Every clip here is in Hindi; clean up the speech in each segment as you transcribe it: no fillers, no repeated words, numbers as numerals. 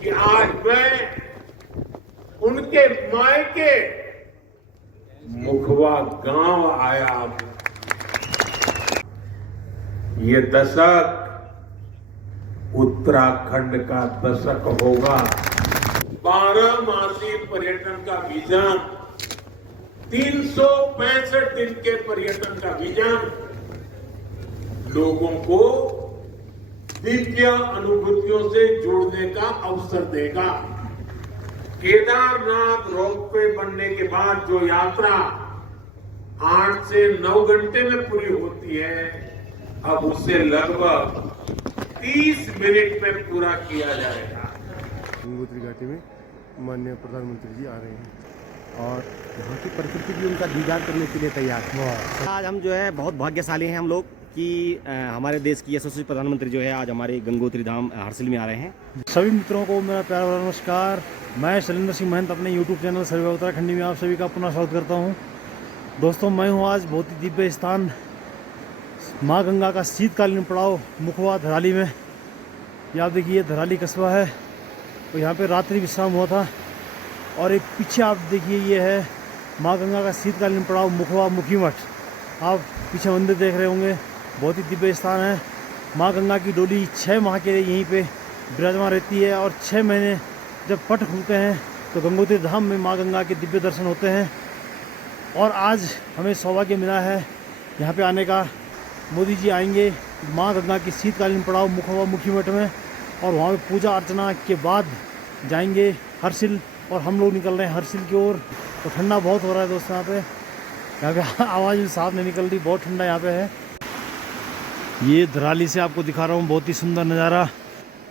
कि आज मैं उनके मायके मुखवा गांव आया हूं। ये दशक उत्तराखंड का दशक होगा। 12 मासी पर्यटन का विजन, 365 दिन के पर्यटन का विजन लोगों को दिव्य अनुभूतियों से जोड़ने का अवसर देगा। केदारनाथ रोपवे बनने के बाद जो यात्रा 8 से 9 घंटे में पूरी होती है, अब उसे लगभग 30 मिनट में पूरा किया जाएगा। गंगोत्री घाटी में माननीय प्रधानमंत्री जी आ रहे हैं और यहाँ की प्रकृति भी उनका दीदार करने के लिए तैयार है। आज हम जो है बहुत भाग्यशाली हैं हम लोग कि हमारे देश की यशस्वी प्रधानमंत्री जो है आज हमारे गंगोत्री धाम हर्सिल में आ रहे हैं। सभी मित्रों को मेरा प्यार भरा नमस्कार। मैं शैलेंद्र सिंह महंत अपने YouTube चैनल सर्वे उत्तराखंडी में आप सभी का पुनः स्वागत करता हूं। दोस्तों, मैं हूं आज बहुत ही दिव्य स्थान माँ गंगा का शीतकालीन पड़ाव मुखवा धराली में। ये आप देखिए धराली कस्बा है और यहाँ पे रात्रि विश्राम हुआ था। और एक पीछे आप देखिए ये है माँ गंगा का शीतकालीन पड़ाव मुखवा मुखी मठ। आप पीछे मंदिर देख रहे होंगे, बहुत ही दिव्य स्थान है। माँ गंगा की डोली 6 माह के लिए यहीं पे विराजमान रहती है और 6 महीने जब पट खुलते हैं तो गंगोत्री धाम में माँ गंगा के दिव्य दर्शन होते हैं। और आज हमें सौभाग्य मिला है यहाँ पे आने का। मोदी जी आएंगे माँ गंगा की शीतकालीन पड़ाव मुखवा मुखी मठ में और वहाँ पे पूजा अर्चना के बाद जाएंगे हर्सिल। और हम लोग निकल रहे हैं हर्सिल की ओर। तो ठंडा बहुत हो रहा है दोस्तों, यहाँ पे आवाज़ भी साफ नहीं निकल रही, बहुत ठंडा यहाँ पे है। ये धराली से आपको दिखा रहा हूँ बहुत ही सुंदर नज़ारा।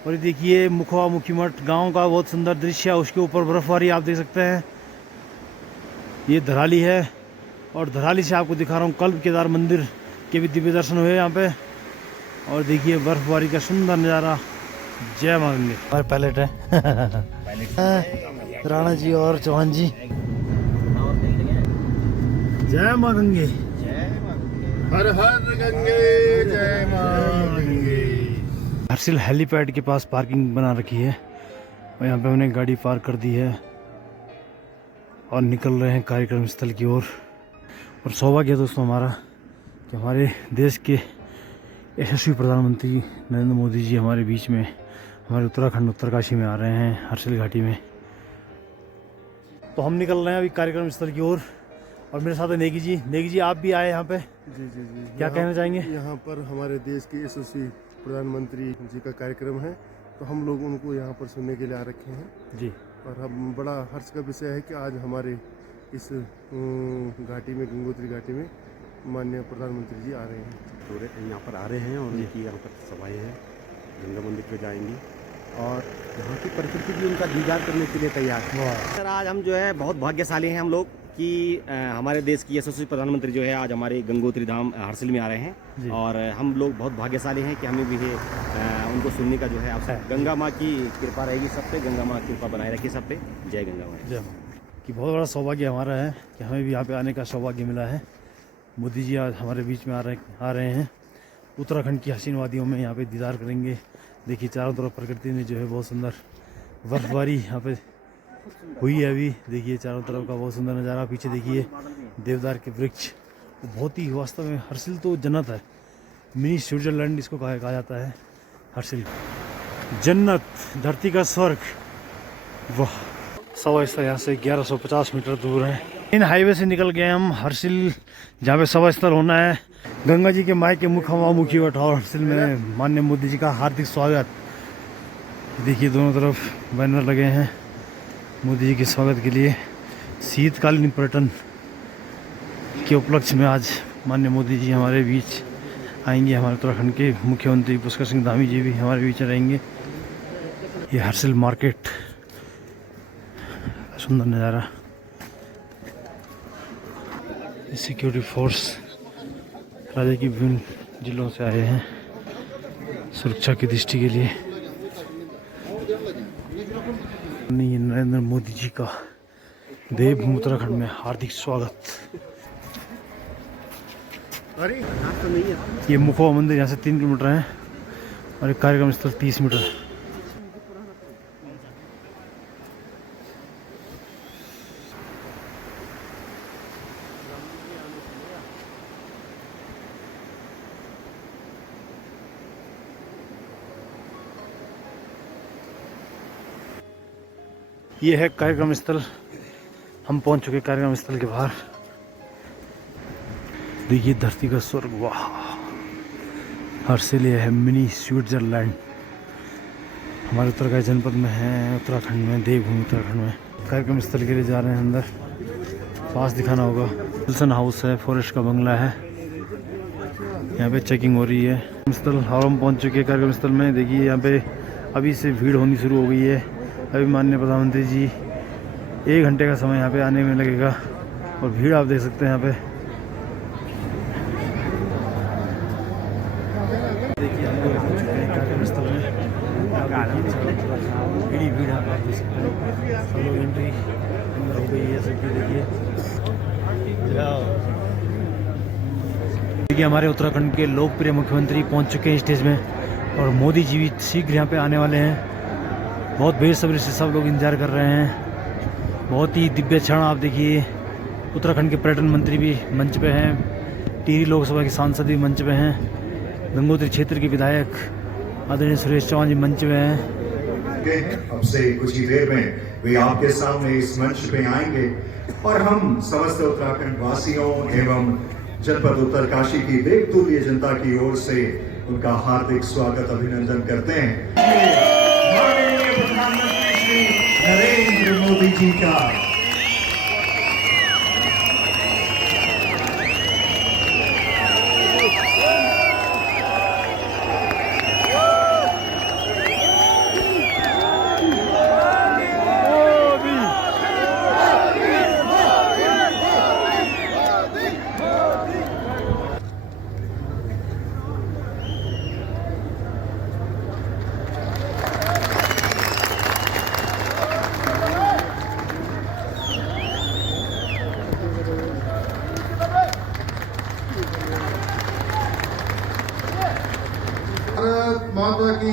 और ये देखिए मुखवा मुखी मठ गाँव का बहुत सुंदर दृश्य है। उसके ऊपर बर्फबारी आप देख सकते हैं। ये धराली है और धराली से आपको दिखा रहा हूँ कल्प केदार मंदिर के भी दिव्य दर्शन हुए यहाँ पे। और देखिए बर्फबारी का सुंदर नज़ारा। जय माँ गंगे। हमारे पायलट है राणा जी और चौहान जी। जय माँ गंगे। हर हर गंगे, जय मां गंगे। हर्सिल हेलीपैड के पास पार्किंग बना रखी है और यहाँ पे हमने गाड़ी पार्क कर दी है और निकल रहे हैं कार्यक्रम स्थल की ओर। और सौभाग्य दोस्तों हमारा कि हमारे देश के यशस्वी प्रधानमंत्री नरेंद्र मोदी जी हमारे बीच में हमारे उत्तराखंड उत्तरकाशी में आ रहे हैं हर्सिल घाटी में। तो हम निकल रहे हैं अभी कार्यक्रम स्थल की ओर और मेरे साथ है नेगी जी। नेगी जी, आप भी आए यहाँ पे, जी जी जी। क्या कहना चाहेंगे? यहाँ पर हमारे देश के यशस्वी प्रधानमंत्री जी का कार्यक्रम है तो हम लोग उनको यहाँ पर सुनने के लिए आ रखे हैं जी। और हम बड़ा हर्ष का विषय है कि आज हमारे इस घाटी में गंगोत्री घाटी में माननीय प्रधानमंत्री जी आ रहे हैं। यहाँ पर आ रहे हैं और उनकी यहाँ पर सभाएँ हैं, गंगा मंदिर पे जाएंगी और यहाँ की प्रकृति भी उनका दीदार करने के लिए तैयार है। सर, आज हम जो है बहुत भाग्यशाली हैं हम लोग कि हमारे देश की यशस्वी प्रधानमंत्री जो है आज हमारे गंगोत्री धाम हर्सिल में आ रहे हैं। और हम लोग बहुत भाग्यशाली हैं कि हमें भी उनको सुनने का जो है अवसर। गंगा माँ की कृपा रहेगी सब पे, गंगा माँ की कृपा बनाए रखी सब पे। जय गंगा माँ। जय माँ। कि बहुत बड़ा सौभाग्य हमारा है कि हमें भी यहाँ पे आने का सौभाग्य मिला है। मोदी जी आज हमारे बीच में आ रहे हैं। उत्तराखंड की हसीन वादियों में यहाँ पे दीदार करेंगे। देखिए चारों तरफ प्रकृति में जो है बहुत सुंदर बर्फबारी यहाँ पे हुई है अभी। देखिए चारों तरफ का बहुत सुंदर नज़ारा। पीछे देखिए देवदार के वृक्ष। बहुत ही वास्तव में हर्सिल तो जन्नत है, मिनी स्विट्जरलैंड इसको कहा जाता है हर्सिल। जन्नत, धरती का स्वर्ग। वाह। सवा स्तर यहाँ से 1150 मीटर दूर है। इन हाईवे से निकल गए हम हर्सिल, जहाँ पे सवा स्थल होना है। गंगा जी के माई के मुखवा मुखी मठ और हर्सिल में माननीय मोदी जी का हार्दिक स्वागत। देखिए दोनों तरफ बैनर लगे हैं मोदी जी के स्वागत के लिए। शीतकालीन पर्यटन के उपलक्ष्य में आज माननीय मोदी जी हमारे बीच आएंगे। हमारे उत्तराखंड के मुख्यमंत्री पुष्कर सिंह धामी जी भी हमारे बीच रहेंगे। ये हर्सिल मार्केट, सुंदर नज़ारा। सिक्योरिटी फोर्स राज्य की विभिन्न जिलों से आए हैं सुरक्षा की दृष्टि के लिए। नरेंद्र मोदी जी का देवभूमि उत्तराखंड में हार्दिक स्वागत। ये मुखवा मंदिर यहाँ से 3 किलोमीटर है और एक कार्यक्रम स्थल 30 मीटर। ये है कार्यक्रम स्थल। हम पहुंच चुके कार्यक्रम स्थल के बाहर। देखिए धरती का स्वर्ग, वाह! हर्षिल है मिनी स्विट्जरलैंड। हमारे उत्तरकाशी जनपद में है, उत्तराखंड में, देवभूमि उत्तराखंड में। कार्यक्रम स्थल के लिए जा रहे हैं अंदर। पास दिखाना होगा। विल्सन हाउस है, फॉरेस्ट का बंगला है। यहाँ पे चेकिंग हो रही है स्थल। और हम पहुँच चुके हैं कार्यक्रम स्थल में। देखिए यहाँ पे अभी से भीड़ होनी शुरू हो गई है। अभी माननीय प्रधानमंत्री जी 1 घंटे का समय यहाँ पे आने में लगेगा और भीड़ आप देख सकते हैं यहाँ पे। देखिए हम लोग पहुँच चुके हैं कार्यक्रम स्थल में। भीड़ यहाँ पे आप देख सकते हैं। सब लोग एंट्री अंदर हो गई है सबकी। देखिए हमारे उत्तराखंड के लोकप्रिय मुख्यमंत्री पहुँच चुके हैं स्टेज में और मोदी जी भी शीघ्र यहाँ पे आने वाले हैं। बहुत बेसब्री से सब लोग इंतजार कर रहे हैं। बहुत ही दिव्य क्षण आप देखिए। उत्तराखंड के पर्यटन मंत्री भी मंच पे हैं। टिहरी लोकसभा के सांसद भी मंच पे हैं। गंगोत्री क्षेत्र के विधायक आदरणीय सुरेश चौहान जी मंच पे हैं। अब से कुछ ही देर में वे आपके सामने इस मंच पे आएंगे और हम समस्त उत्तराखंड वासियों एवं जनपद उत्तरकाशी की बेतुल्य जनता की ओर से उनका हार्दिक स्वागत अभिनंदन करते हैं। माननीय प्रधानमंत्री श्री नरेंद्र मोदी जी का भारत माता की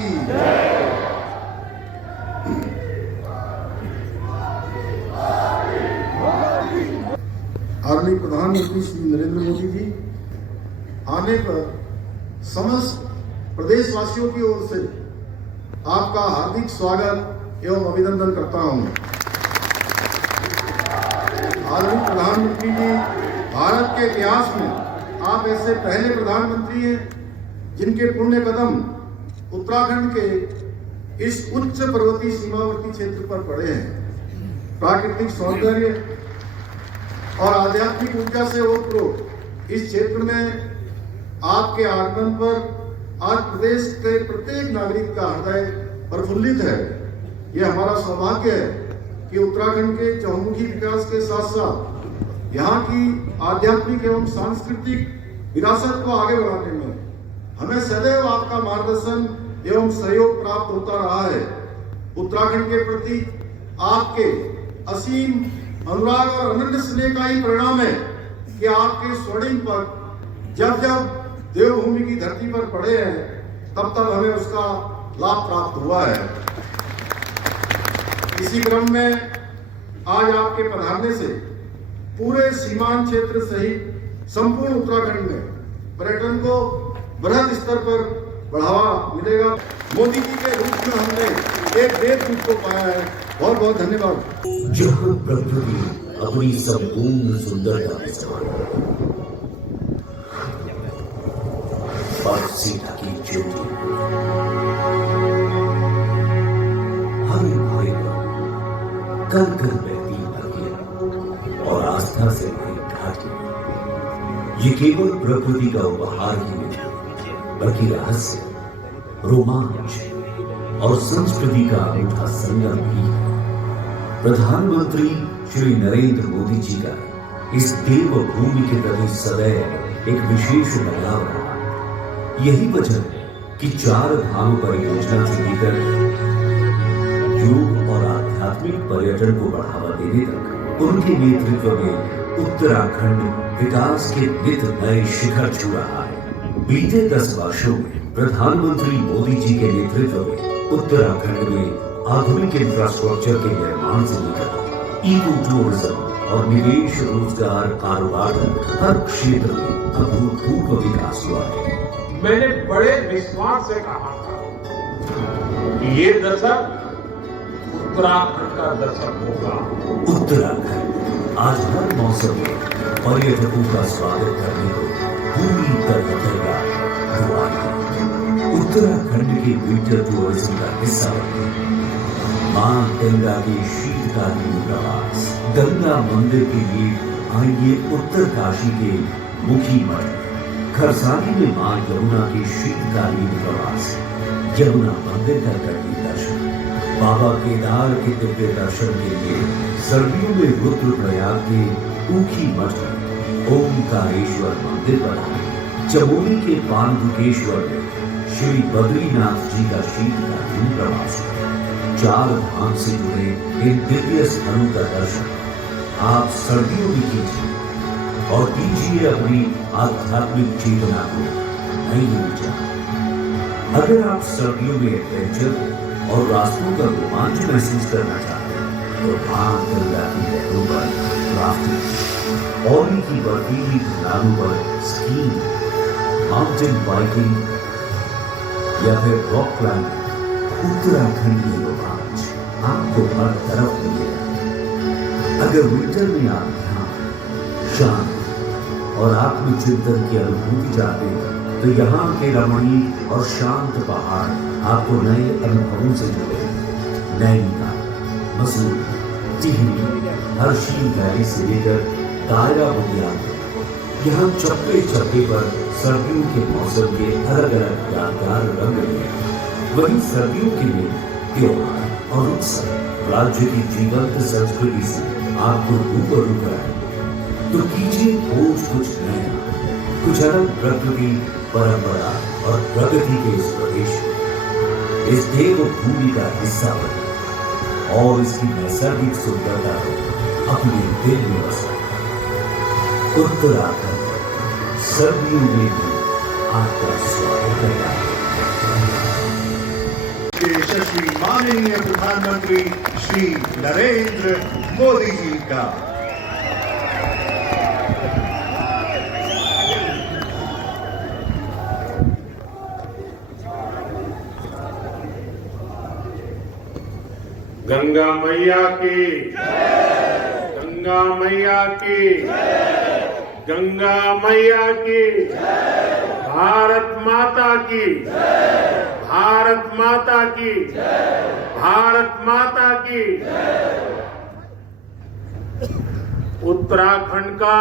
आदरणीय प्रधानमंत्री श्री नरेंद्र मोदी जी आने पर समस्त प्रदेशवासियों की ओर से आपका हार्दिक स्वागत एवं अभिनंदन करता हूं। आदरणीय प्रधानमंत्री जी, भारत के इतिहास में आप ऐसे पहले प्रधानमंत्री हैं जिनके पुण्य कदम उत्तराखंड के इस उच्च पर्वतीय सीमावर्ती क्षेत्र पर पड़े हैं। प्राकृतिक सौंदर्य और आध्यात्मिक ऊर्जा से ओतप्रोत इस क्षेत्र में आपके आगमन पर आज प्रदेश के प्रत्येक नागरिक का हृदय प्रफुल्लित है। यह हमारा सौभाग्य है कि उत्तराखंड के चहुमुखी विकास के साथ साथ यहाँ की आध्यात्मिक एवं सांस्कृतिक विरासत को आगे बढ़ाने में हमें सदैव आपका मार्गदर्शन एवं सहयोग प्राप्त होता रहा है। उत्तराखंड के प्रति आपके असीम अनुराग और अनन्य स्नेह का ही परिणाम है कि आपके स्वर्णिम पर जब जब देवभूमि की धरती पर पड़े हैं तब तब हमें उसका लाभ प्राप्त हुआ है। इसी क्रम में आज आपके पधारने से पूरे सीमांत क्षेत्र सहित संपूर्ण उत्तराखंड में पर्यटन को बृहद स्तर पर बढ़ावा मिलेगा। मोदी जी के रूप में हमने एक देवदूत को पाया है। बहुत बहुत धन्यवाद। जहाँ प्रकृति अपनी संपूर्ण सुंदरता के समान और सीता की ज्योति हर एक भाई पर कल कल बहती भगिया और आस्था से भरी घाटी। ये केवल प्रकृति का उपहार ही नहीं बल्कि रहस्य, रोमांच और संस्कृति का अनूठा संगम भी है। प्रधानमंत्री श्री नरेंद्र मोदी जी का इस देवभूमि के प्रति सदैव एक विशेष लगाव रहा। यही वजह है कि 4 धाम परियोजना से लेकर योग और आध्यात्मिक पर्यटन को बढ़ावा देने तक उनके नेतृत्व में उत्तराखंड विकास के नित नए शिखर छू रहा है। बीते 10 वर्षों में प्रधानमंत्री मोदी जी के नेतृत्व में उत्तराखंड में आधुनिक इंफ्रास्ट्रक्चर के निर्माण से लेकर इको टूरिज्म और निवेश, रोजगार, कारोबार हर क्षेत्र में अभूतपूर्व विकास हुआ है। मैंने बड़े विश्वास से कहा था कि ये दशक उत्तराखंड का दशक होगा। उत्तराखंड आज हर मौसम में पर्यटकों का स्वागत करने को पूरी तरह तैयार हुआ है। उत्तराखंड के विंटर टूरिज्म का हिस्सा बने मां गंगा के शीतकालीन प्रवास। गंगा मंदिर के लिए आइए उत्तरकाशी के मुखी मठ, खरसाली में मां यमुना के शीतकालीन प्रवास, यमुना मंदिर का करके दर्शन, बाबा केदार के दिव्य दर्शन के लिए सर्दियों में रुद्रप्रयाग के ऊखी मठ ओमकारेश्वर मंदिर बना, चमोली के पांडुकेश्वर में श्री बद्रीनाथ जी का शीतकालीन प्रवास। चार धाम से जुड़े इन दिव्य स्थलों का दर्शन आप सर्दियों में कीजिए और दीजिए अपनी आध्यात्मिक चेतना को नई ऊर्जा। अगर आप सर्दियों में एडवेंचर और रास्तों का रोमांच महसूस करना चाहते हैं तो मां गंगा की लहरों पर राफ्टिंग, औली की बर्फीली ढलानों पर स्कीइंग, माउंटेन बाइकिंग या फिर रॉक क्लाइंबिंग, उत्तराखंड में रोमांच आपको हर तरफ मिलेगा। अगर विंटर में आप ध्यान, शांति और आत्मचिंतन की अनुभूति चाहते हैं तो यहाँ के रमणीय और शांत पहाड़ आपको नए अनुभवों से जोड़ेंगे। नैनीताल, मसूरी, टिहरी, हर्षिल वैली से लेकर दायरा बुनियाद, यहाँ चप्पे चप्पे पर सर्दियों के मौसम के अलग अलग यादगार रंग हैं। वहीं सर्दियों के लिए त्योहार और उत्सव राज्य की जीवंत संस्कृति से आपको रूबरू कराएंगे। तो कीजिए खोज कुछ नया, कुछ अलग प्रकृति, परंपरा और प्रगति के इस प्रदेश में, इस देवभूमि का हिस्सा बने और इसकी नैसर्गिक सुंदरता को अपने दिल में बसाएं। उत्तराखंड सर्दियों में भी आपका स्वागत करता है। यशस्वी माननीय प्रधानमंत्री श्री नरेंद्र मोदी जी का गंगा मैया की, गंगा मैया की, गंगा मैया की, भारत माता की, भारत माता की, भारत माता की। उत्तराखंड का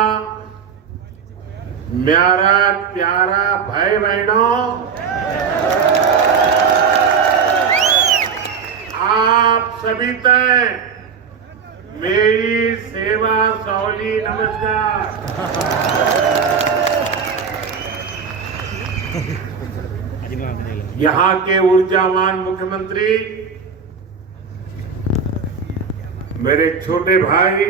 म्यारा प्यारा भाई बहनों, आप सभी तय मेरी सेवा सौली नमस्कार। यहाँ के ऊर्जावान मुख्यमंत्री मेरे छोटे भाई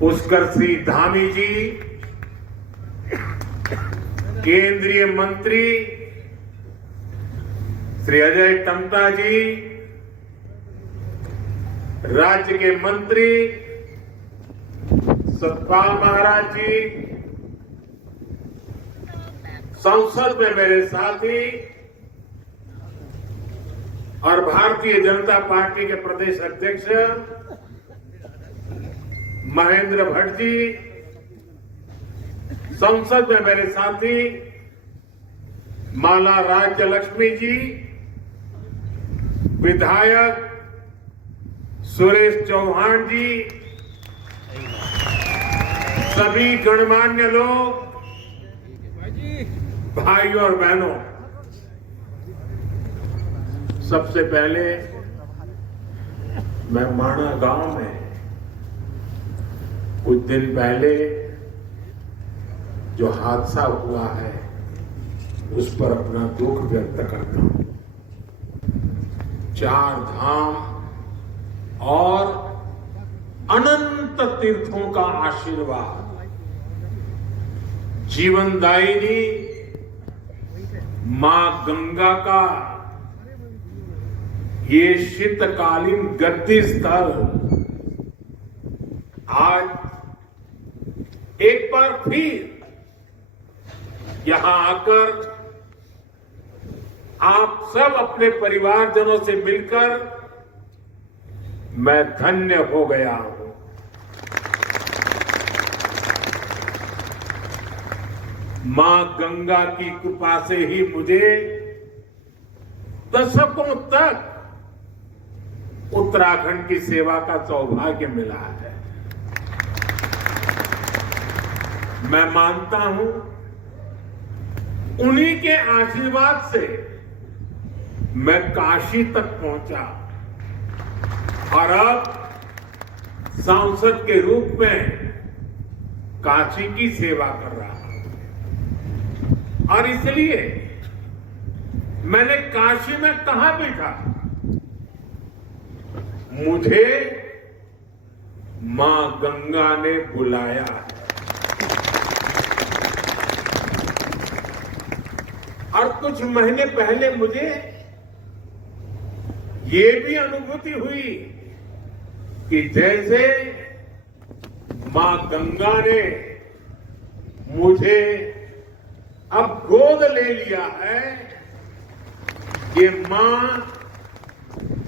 पुष्कर सिंह धामी जी, केंद्रीय मंत्री श्री अजय टम्टा जी, राज्य के मंत्री सतपाल महाराज जी, संसद में मेरे साथी और भारतीय जनता पार्टी के प्रदेश अध्यक्ष महेंद्र भट्ट जी, संसद में मेरे साथी माला राज्य लक्ष्मी जी, विधायक सुरेश चौहान जी, सभी गणमान्य लोग, भाइयों और बहनों, सबसे पहले मैं माणा गांव में कुछ दिन पहले जो हादसा हुआ है उस पर अपना दुख व्यक्त करता हूं। 4 धाम और अनंत तीर्थों का आशीर्वाद, जीवनदायिनी मां गंगा का ये शीतकालीन गद्दी स्थल आज एक बार फिर यहां आकर आप सब अपने परिवारजनों से मिलकर मैं धन्य हो गया हूं। मां गंगा की कृपा से ही मुझे दशकों तक उत्तराखंड की सेवा का सौभाग्य मिला है। मैं मानता हूं उन्हीं के आशीर्वाद से मैं काशी तक पहुंचा और अब सांसद के रूप में काशी की सेवा कर रहा हूं। और इसलिए मैंने काशी में कहा भी था, मुझे मां गंगा ने बुलाया है। और कुछ महीने पहले मुझे ये भी अनुभूति हुई कि जैसे मां गंगा ने मुझे अब गोद ले लिया है, ये मां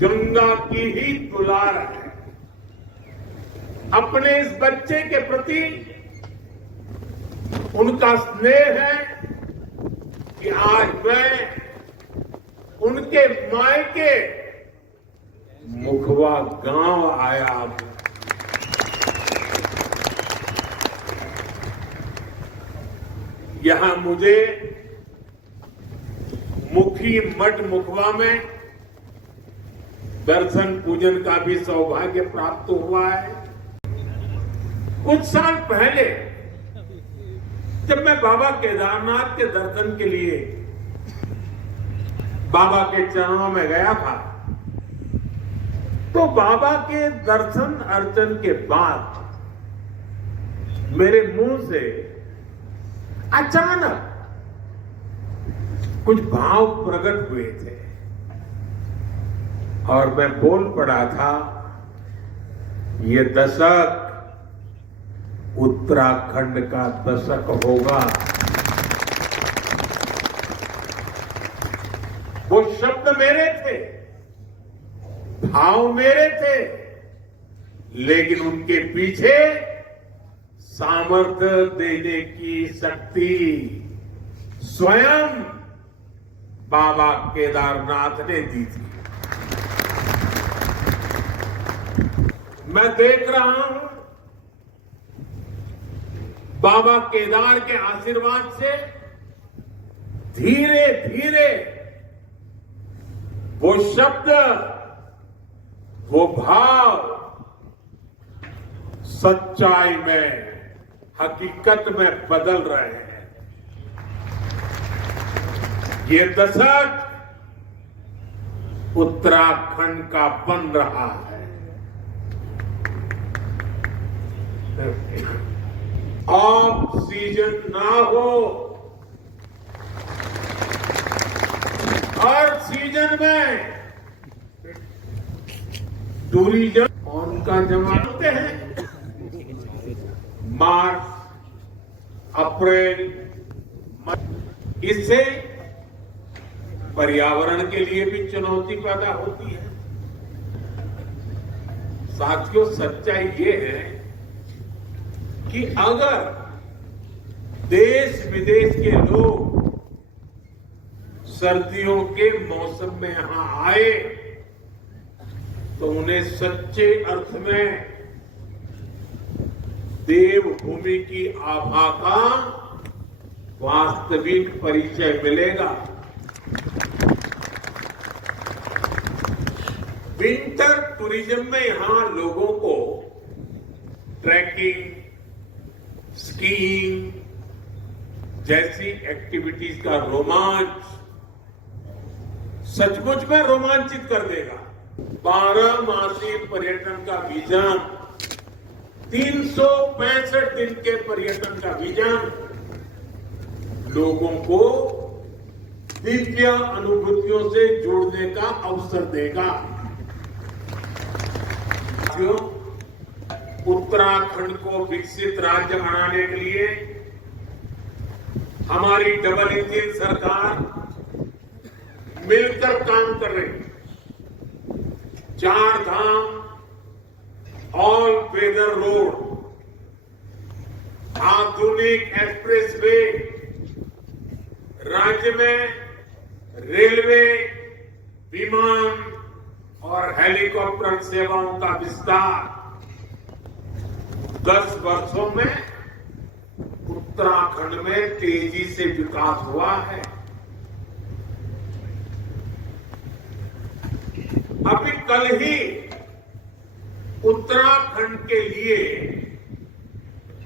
गंगा की ही दुलार है। अपने इस बच्चे के प्रति उनका स्नेह है कि आज मैं उनके मायके मुखवा गांव आया हूं। यहां मुझे मुखी मठ मुखवा में दर्शन पूजन का भी सौभाग्य प्राप्त हुआ है। कुछ साल पहले जब मैं बाबा केदारनाथ के दर्शन के लिए बाबा के चरणों में गया था, तो बाबा के दर्शन अर्चन के बाद मेरे मुंह से अचानक कुछ भाव प्रकट हुए थे और मैं बोल पड़ा था, ये दशक उत्तराखंड का दशक होगा। वो शब्द मेरे थे, भाव मेरे थे, लेकिन उनके पीछे सामर्थ्य देने की शक्ति स्वयं बाबा केदारनाथ ने दी थी। मैं देख रहा हूं बाबा केदार के आशीर्वाद से धीरे धीरे वो शब्द, वो भाव सच्चाई में, हकीकत में बदल रहे हैं। ये दशक उत्तराखंड का बन रहा है। ऑफ सीजन ना हो, हर सीजन में टूरिज्म उनका जमा होते हैं। मार्च, अप्रैल, इससे पर्यावरण के लिए भी चुनौती पैदा होती है। साथियों, सच्चाई ये है कि अगर देश विदेश के लोग सर्दियों के मौसम में यहां आए तो उन्हें सच्चे अर्थ में देवभूमि की आभा का वास्तविक परिचय मिलेगा। विंटर टूरिज्म में यहां लोगों को ट्रैकिंग, स्कीइंग जैसी एक्टिविटीज का रोमांच सचमुच में रोमांचित कर देगा। 12 मासी पर्यटन का विजन, 365 दिन के पर्यटन का विजन लोगों को दिव्य अनुभूतियों से जोड़ने का अवसर देगा। उत्तराखंड को विकसित राज्य बनाने के लिए हमारी डबल इंजन सरकार मिलकर काम कर रही है। 4 धाम, ऑल वेदर रोड, आधुनिक एक्सप्रेसवे, राज्य में रेलवे, विमान और हेलीकॉप्टर सेवाओं का विस्तार 10 वर्षों में उत्तराखंड में तेजी से विकास हुआ है। अभी कल ही उत्तराखंड के लिए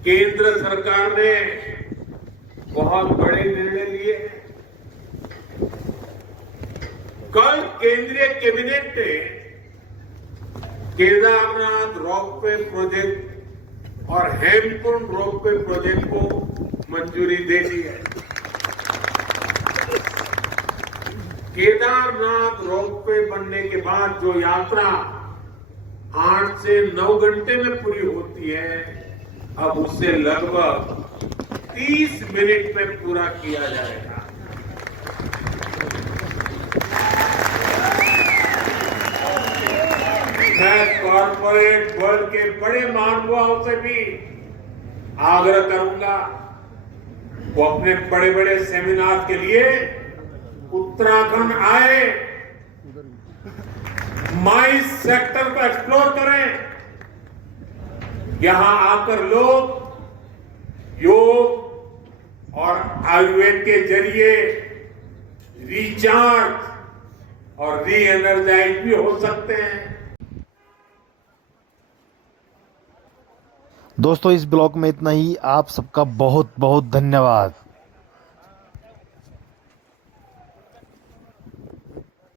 केंद्र सरकार ने बहुत बड़े निर्णय लिए हैं। कल केंद्रीय कैबिनेट ने केदारनाथ रोपवे प्रोजेक्ट और हेमकुंड रोपवे प्रोजेक्ट को मंजूरी दे दी है। केदारनाथ रोपवे बनने के बाद जो यात्रा 8 से 9 घंटे में पूरी होती है, अब उसे लगभग 30 मिनट में पूरा किया जाएगा। मैं कॉर्पोरेट वर्ल्ड के बड़े महानुभावों से भी आग्रह करूंगा वो अपने बड़े बड़े सेमिनार के लिए उत्तराखंड आए, माइस सेक्टर को एक्सप्लोर करें। यहां आकर लोग योग और आयुर्वेद के जरिए रिचार्ज और री एनर्जाइज भी हो सकते हैं। दोस्तों इस ब्लॉग में इतना ही। आप सबका बहुत बहुत धन्यवाद।